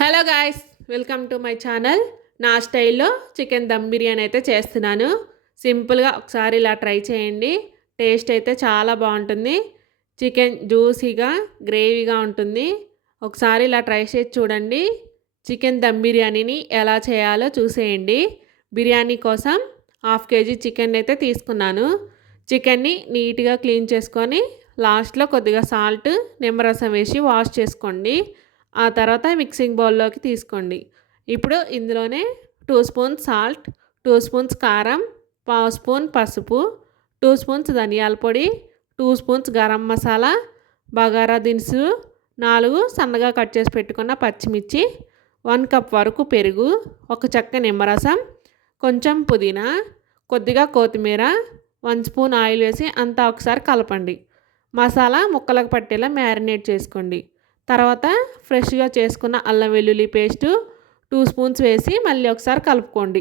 Hello guys, welcome to my channel. నా స్టైల్లో chicken dum biryani అయితే చేస్తున్నాను. సింపుల్గా ఒకసారి ఇలా ట్రై చేయండి. టేస్ట్ అయితే చాలా బాగుంటుంది. చికెన్ జ్యూసీగా గ్రేవీగా ఉంటుంది. ఒకసారి ఇలా ట్రై చేసి చూడండి. చికెన్ దమ్ బిర్యానీని ఎలా చేయాలో చూసేయండి. బిర్యానీ కోసం 1/2 kg చికెన్ అయితే తీసుకున్నాను. చికెన్ని నీట్గా క్లీన్ చేసుకొని లాస్ట్లో కొద్దిగా సాల్ట్, నిమ్మరసం వేసి వాష్ చేసుకోండి. ఆ తర్వాత మిక్సింగ్ బౌల్లోకి తీసుకోండి. ఇప్పుడు ఇందులోనే 2 స్పూన్స్ సాల్ట్, 2 స్పూన్స్ కారం, 1/2 స్పూన్ పసుపు, 2 స్పూన్స్ ధనియాల పొడి, 2 స్పూన్స్ గరం మసాలా, బగారా దినుసులు, 4 సన్నగా కట్ చేసి పెట్టుకున్న పచ్చిమిర్చి, 1 కప్ వరకు పెరుగు, ఒక చెక్క నిమ్మరసం, కొంచెం పుదీనా, కొద్దిగా కొత్తిమీర, 1 స్పూన్ ఆయిల్ వేసి అంతా ఒకసారి కలపండి. మసాలా ముక్కలకు పట్టేలా మ్యారినేట్ చేసుకోండి. తర్వాత ఫ్రెష్గా చేసుకున్న అల్లం వెల్లుల్లి పేస్టు 2 స్పూన్స్ వేసి మళ్ళీ ఒకసారి కలుపుకోండి.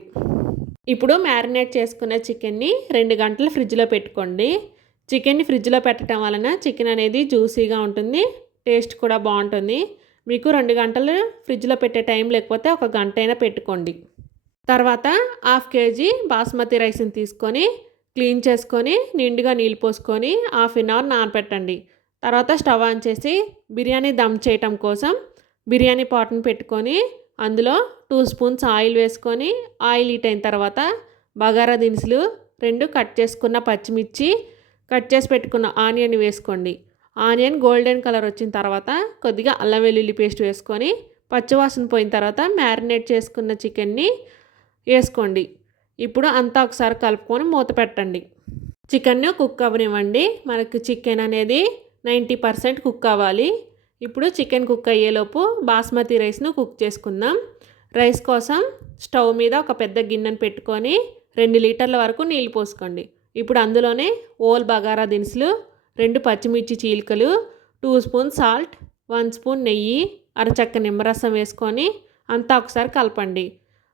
ఇప్పుడు మ్యారినేట్ చేసుకున్న చికెన్ని 2 గంటలు ఫ్రిడ్జ్లో పెట్టుకోండి. చికెన్ని ఫ్రిడ్జ్లో పెట్టడం వలన చికెన్ అనేది జ్యూసీగా ఉంటుంది, టేస్ట్ కూడా బాగుంటుంది. మీకు 2 గంటలు ఫ్రిడ్జ్లో పెట్టే టైం లేకపోతే 1 గంట అయినా పెట్టుకోండి. తర్వాత 1/2 kg బాస్మతి రైస్ని తీసుకొని క్లీన్ చేసుకొని నిండుగా నీళ్ళు పోసుకొని 1/2 అవర్ నానబెట్టండి. తర్వాత స్టవ్ ఆన్ చేసి బిర్యానీ దమ్ చేయటం కోసం బిర్యానీ పాట్ని పెట్టుకొని అందులో 2 స్పూన్స్ ఆయిల్ వేసుకొని ఆయిల్ హీట్ అయిన తర్వాత బగారా దినుసులు, 2 కట్ చేసుకున్న పచ్చిమిర్చి, కట్ చేసి పెట్టుకున్న ఆనియన్ వేసుకోండి. ఆనియన్ గోల్డెన్ కలర్ వచ్చిన తర్వాత కొద్దిగా అల్లం వెల్లుల్లి పేస్ట్ వేసుకొని పచ్చివాసన పోయిన తర్వాత మ్యారినేట్ చేసుకున్న చికెన్ని వేసుకోండి. ఇప్పుడు అంతా ఒకసారి కలుపుకొని మూత పెట్టండి. చికెన్ను కుక్ అవ్వనివ్వండి. మనకు చికెన్ అనేది 90% కుక్ అవ్వాలి. ఇప్పుడు చికెన్ కుక్ అయ్యేలోపు బాస్మతి రైస్ను కుక్ చేసుకుందాం. రైస్ కోసం స్టవ్ మీద ఒక పెద్ద గిన్నెను పెట్టుకొని 2 లీటర్ల వరకు నీళ్ళు పోసుకోండి. ఇప్పుడు అందులోనే ఓల్ బగారా దినుసులు, 2 పచ్చిమిర్చి చీలికలు, 2 స్పూన్ సాల్ట్, 1 స్పూన్ నెయ్యి, అరచక్క నిమ్మరసం వేసుకొని అంతా ఒకసారి కలపండి.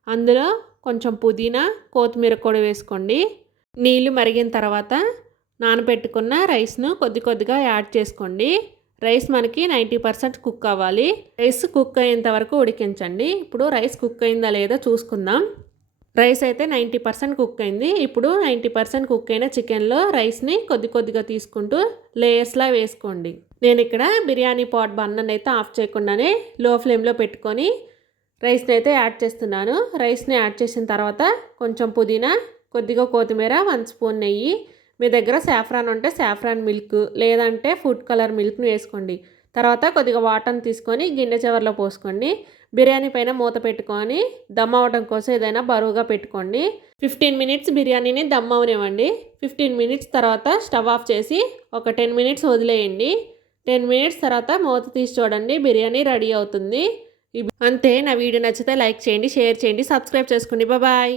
అందులో కొంచెం పుదీనా, కొత్తిమీర కూడా వేసుకోండి. నీళ్ళు మరిగిన తర్వాత నానబెట్టుకున్న రైస్ను కొద్దిగా యాడ్ చేసుకోండి. రైస్ మనకి 90% కుక్ అవ్వాలి. రైస్ కుక్ అయ్యేంత వరకు ఉడికించండి. ఇప్పుడు రైస్ కుక్ అయిందా లేదా చూసుకుందాం. రైస్ అయితే 90% కుక్ అయింది. ఇప్పుడు 90% కుక్ అయిన చికెన్లో రైస్ని కొద్దిగా తీసుకుంటూ లేయర్స్లా వేసుకోండి. నేను ఇక్కడ బిర్యానీ పాట్ బన్నను అయితే ఆఫ్ చేయకుండానే లో ఫ్లేమ్లో పెట్టుకొని రైస్ని అయితే యాడ్ చేస్తున్నాను. రైస్ని యాడ్ చేసిన తర్వాత కొంచెం పుదీనా, కొద్దిగా కొత్తిమీర, 1 స్పూన్ నెయ్యి, మీ దగ్గర సాఫ్రాన్ ఉంటే సాఫ్రాన్ మిల్క్ లేదంటే ఫుడ్ కలర్ మిల్క్ని వేసుకోండి. తర్వాత కొద్దిగా వాటర్ని తీసుకొని గిన్నె చివర్లో పోసుకోండి. బిర్యానీ పైన మూత పెట్టుకొని దమ్ అవ్వడం కోసం ఏదైనా బరువుగా పెట్టుకోండి. 15 మినిట్స్ బిర్యానీని దమ్ అవనివ్వండి. 15 మినిట్స్ తర్వాత స్టవ్ ఆఫ్ చేసి ఒక 10 మినిట్స్ వదిలేయండి. 10 మినిట్స్ తర్వాత మూత తీసి చూడండి, బిర్యానీ రెడీ అవుతుంది. అంతే. నా వీడియో నచ్చితే లైక్ చేయండి, షేర్ చేయండి, సబ్స్క్రైబ్ చేసుకోండి. బాయ్.